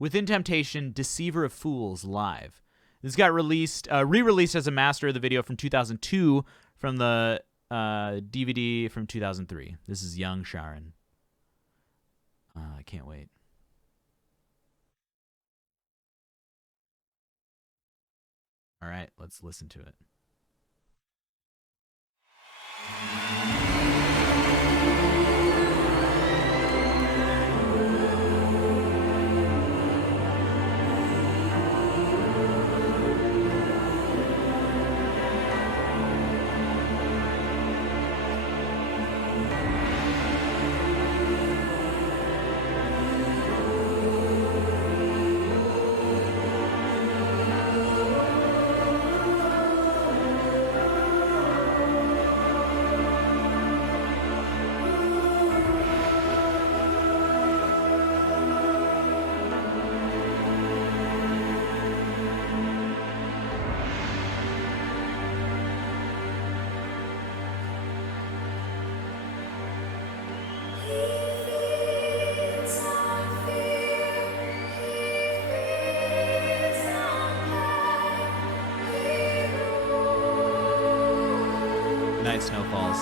Within Temptation, Deceiver of Fools live. This got re-released as a master of the video from 2002 from the DVD from 2003. This is Young Sharon. I can't wait. All right, let's listen to it. Night Snow Falls.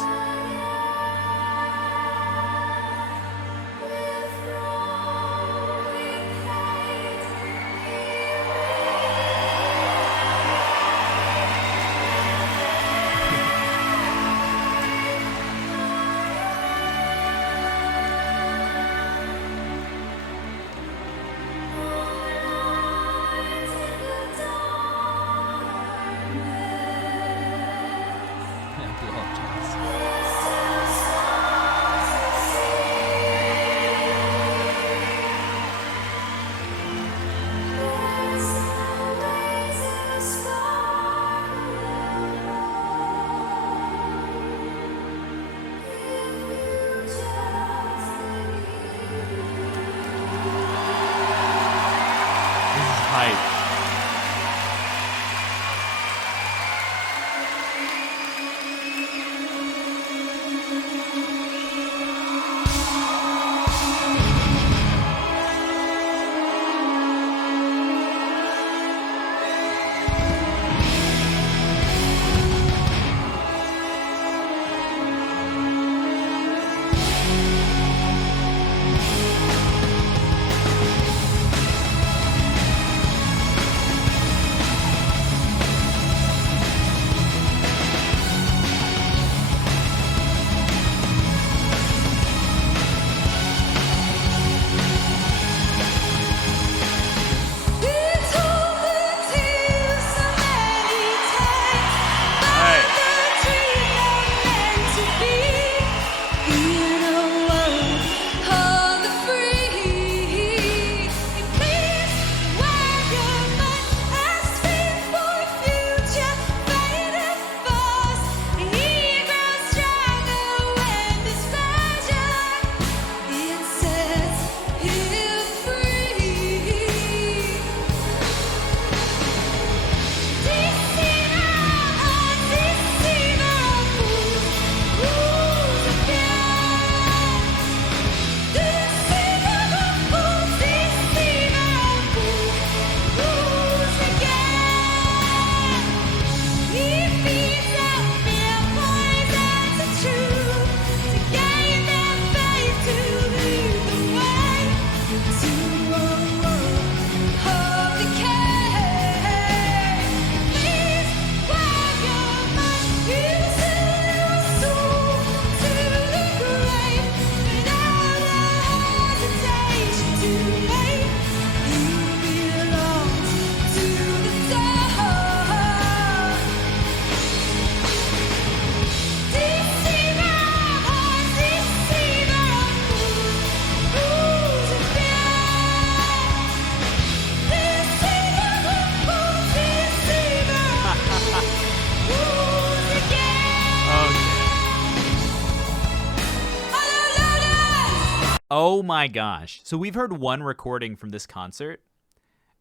Oh my gosh. So we've heard one recording from this concert,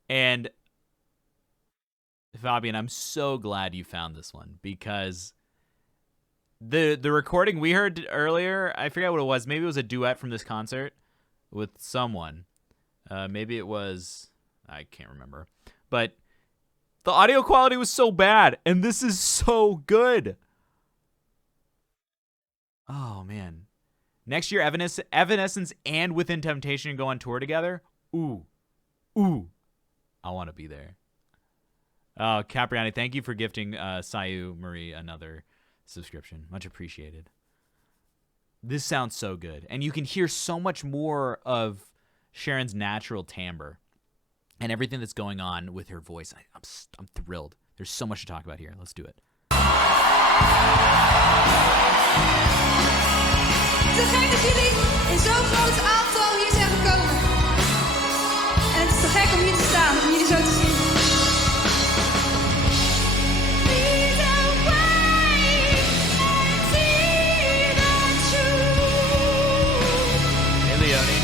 and Fabian, I'm so glad you found this one, because the recording we heard earlier, I forget what it was. Maybe it was a duet from this concert with someone. Maybe it was, I can't remember. But the audio quality was so bad, and this is so good. Oh, man. Next year, Evanescence and Within Temptation go on tour together. Ooh. I want to be there. Capriani, thank you for gifting Sayu Marie another subscription. Much appreciated. This sounds so good. And you can hear so much more of Sharon's natural timbre and everything that's going on with her voice. I'm thrilled. There's so much to talk about here. Let's do it. Te gek dat jullie in zo'n groot aantal hier zijn gekomen. En het is te gek om hier te staan, om jullie zo te zien. Hey, Leonie.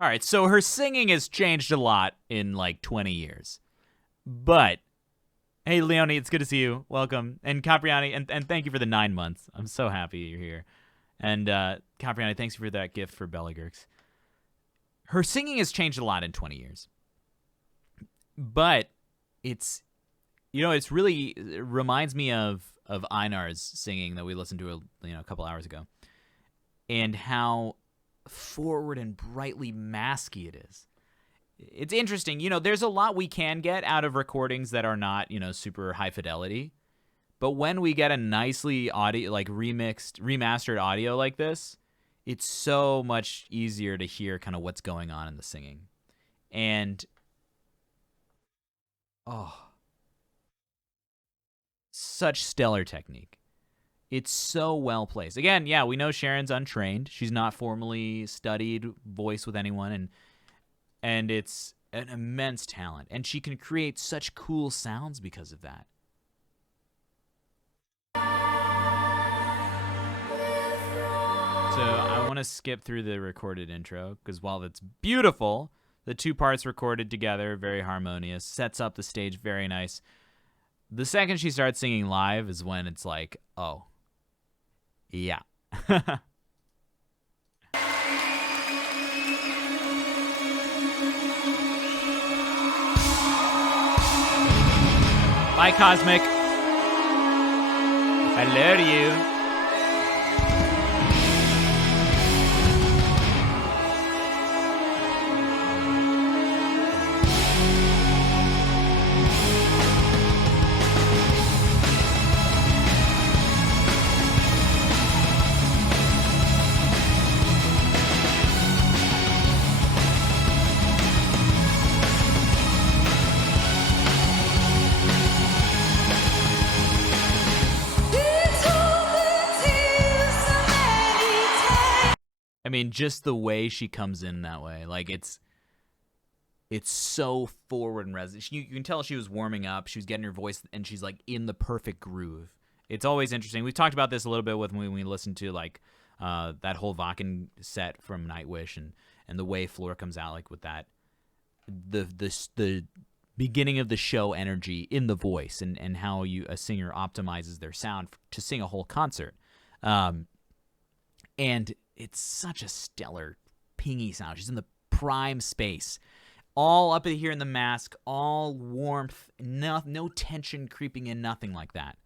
All right, so her singing has changed a lot in like 20 years. But, hey, Leonie, it's good to see you. Welcome. And Capriani, and thank you for the 9 months. I'm so happy you're here. And Capriani, thanks for that gift for Belagurks. Her singing has changed a lot in 20 years. But it's, it's really, it reminds me of Einar's singing that we listened to a couple hours ago. And how forward and brightly masky it is. It's interesting. There's a lot we can get out of recordings that are not, super high fidelity. But when we get a nicely remastered audio like this, it's so much easier to hear kind of what's going on in the singing. And such stellar technique. It's so well placed. Again, yeah, we know Sharon's untrained. She's not formally studied voice with anyone, and it's an immense talent. And she can create such cool sounds because of that. So I want to skip through the recorded intro, because while it's beautiful, The two parts recorded together, very harmonious, sets up the stage very nice. The second she starts singing live is when it's like, oh, yeah. Bye, Cosmic. Hello to you. I mean, just the way she comes in that way, like it's so forward and resonant. You can tell she was warming up. She was getting her voice, and she's like in the perfect groove. It's always interesting. We've talked about this a little bit with when we listened to like that whole Wacken set from Nightwish, and the way Floor comes out like with that the beginning of the show energy in the voice, and how a singer optimizes their sound to sing a whole concert, and it's such a stellar pingy sound. She's in the prime space, all up here in the mask, all warmth, no tension creeping in, nothing like that.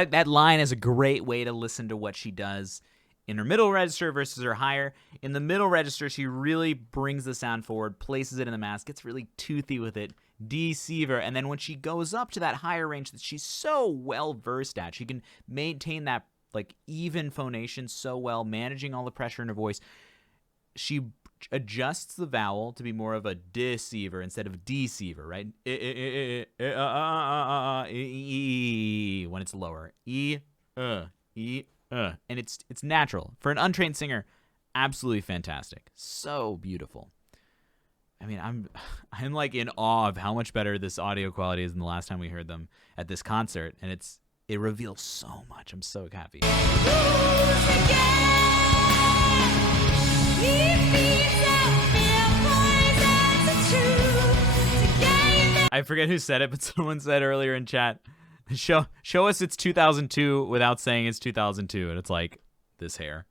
That line is a great way to listen to what she does in her middle register versus her higher. In the middle register, she really brings the sound forward, places it in the mask, gets really toothy with it, Deceiver, and then when she goes up to that higher range that she's so well versed at, she can maintain that like even phonation so well, managing all the pressure in her voice. She adjusts the vowel to be more of a deceiver instead of deceiver, right? When it's lower, and it's natural for an untrained singer. Absolutely fantastic, so beautiful. I mean, I'm like in awe of how much better this audio quality is than the last time we heard them at this concert, and it reveals so much. I'm so happy. I forget who said it, but someone said earlier in chat, show us it's 2002 without saying it's 2002, and it's like this hair.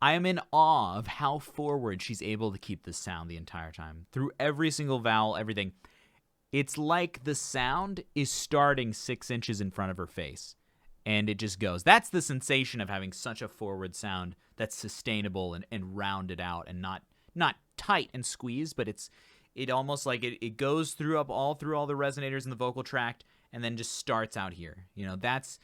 I am in awe of how forward she's able to keep this sound the entire time. Through every single vowel, everything. It's like the sound is starting 6 inches in front of her face, and it just goes. That's the sensation of having such a forward sound that's sustainable and rounded out and not tight and squeezed, but it almost like it goes through all the resonators in the vocal tract and then just starts out here. You know, that's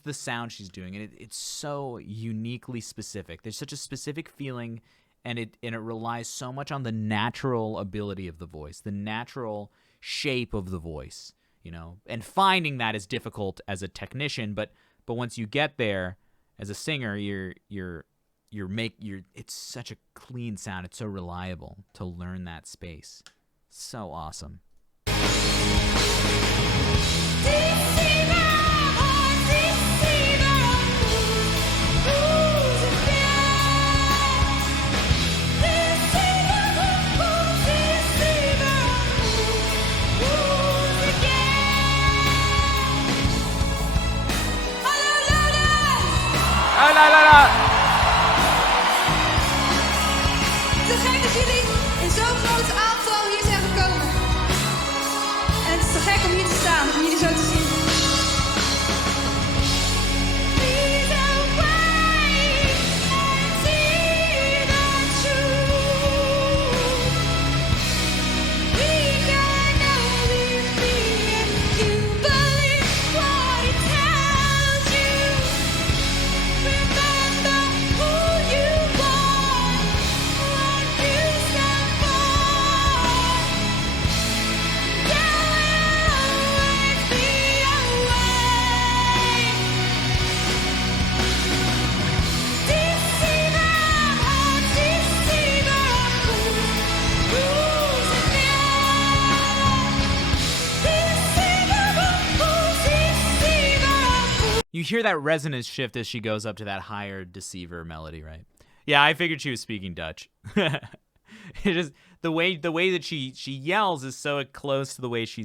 the sound she's doing, and it's so uniquely specific. There's such a specific feeling, and it relies so much on the natural ability of the voice, the natural shape of the voice, you know. And finding that is difficult as a technician, but once you get there as a singer, it's such a clean sound. It's so reliable to learn that space. So awesome. staan om jullie zo te zien. Please awake and see the truth. We can only be if you believe what it tells you. Remember who you are, what you stand for. There will always be a way. Deceiver of hearts, deceiver of fools, rules in the air. Deceiver of fools, deceiver of fools. You hear that resonance shift as she goes up to that higher deceiver melody, right? Yeah, I figured she was speaking Dutch. It is the way that she yells is so close to the way she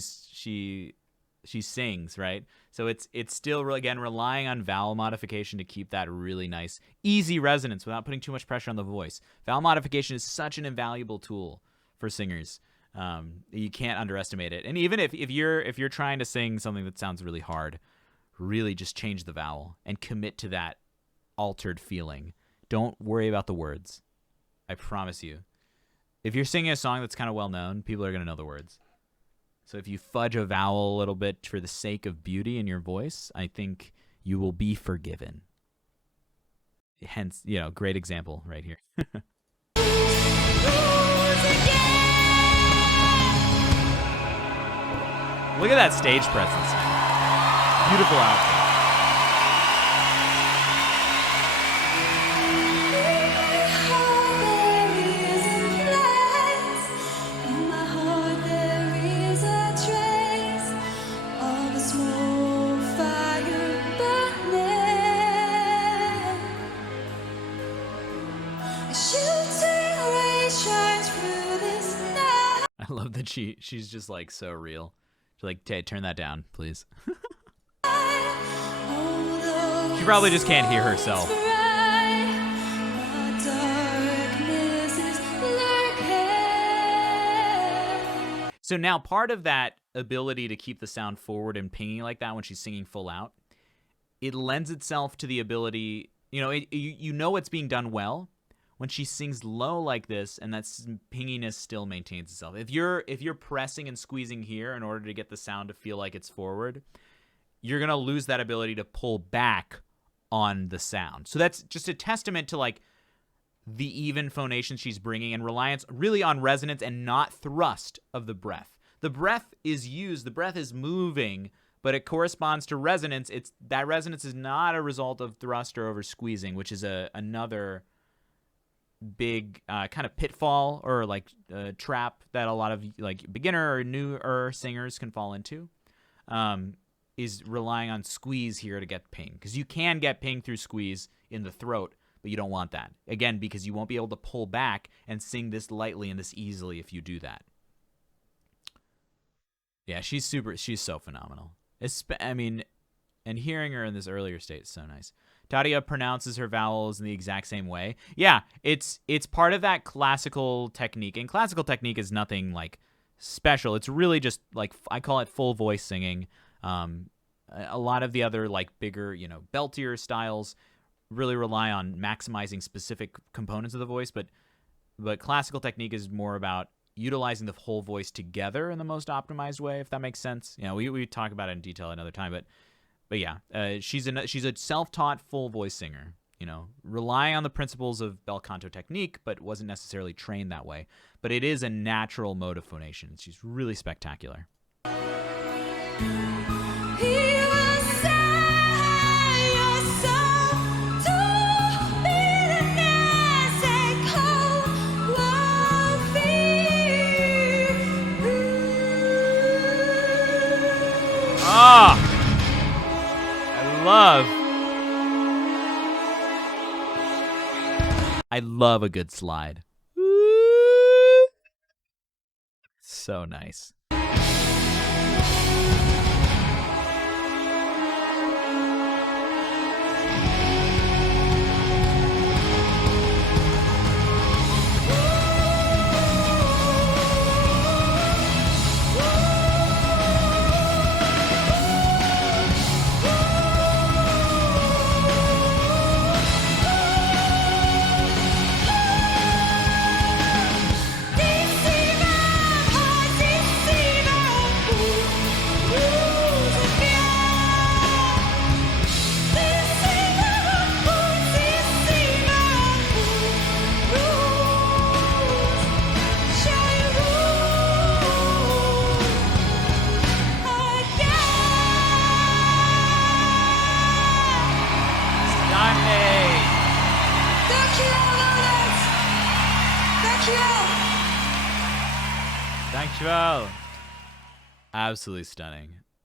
sings, right? So it's still again relying on vowel modification to keep that really nice, easy resonance without putting too much pressure on the voice. Vowel modification is such an invaluable tool for singers. You can't underestimate it. And even if you're trying to sing something that sounds really hard, really just change the vowel and commit to that altered feeling. Don't worry about the words. I promise you. If you're singing a song that's kind of well known, people are going to know the words. So if you fudge a vowel a little bit for the sake of beauty in your voice, I think you will be forgiven. Hence, great example right here. Look at that stage presence. Beautiful outfit. In my heart there is a trace of a small fire burning. A shooting ray shines through this night. I love that she's just like so real. She's like, Tay, turn that down, please. She probably just can't hear herself. So now part of that ability to keep the sound forward and pinging like that when she's singing full out, it lends itself to the ability, you know it's being done well when she sings low like this and that pinginess still maintains itself. If you're pressing and squeezing here in order to get the sound to feel like it's forward, you're going to lose that ability to pull back on the sound. So that's just a testament to like the even phonation she's bringing and reliance really on resonance and not thrust of the breath. The breath is used, the breath is moving, but it corresponds to resonance. That resonance is not a result of thrust or over squeezing, which is another big kind of pitfall or like trap that a lot of like beginner or newer singers can fall into. Is relying on squeeze here to get ping. Because you can get ping through squeeze in the throat, but you don't want that. Again, because you won't be able to pull back and sing this lightly and this easily if you do that. Yeah, she's so phenomenal. And hearing her in this earlier state is so nice. Tadia pronounces her vowels in the exact same way. Yeah, it's part of that classical technique. And classical technique is nothing like special. It's really just like, I call it full voice singing. A lot of the other like bigger, beltier styles really rely on maximizing specific components of the voice, but classical technique is more about utilizing the whole voice together in the most optimized way, if that makes sense. We talk about it in detail another time, but yeah, she's a self-taught full voice singer, relying on the principles of bel canto technique, but wasn't necessarily trained that way. But it is a natural mode of phonation. She's really spectacular. He will say your soul to bitterness and cold will fear. Ah, I love a good slide. So nice. Dankjewel. Absolutely stunning.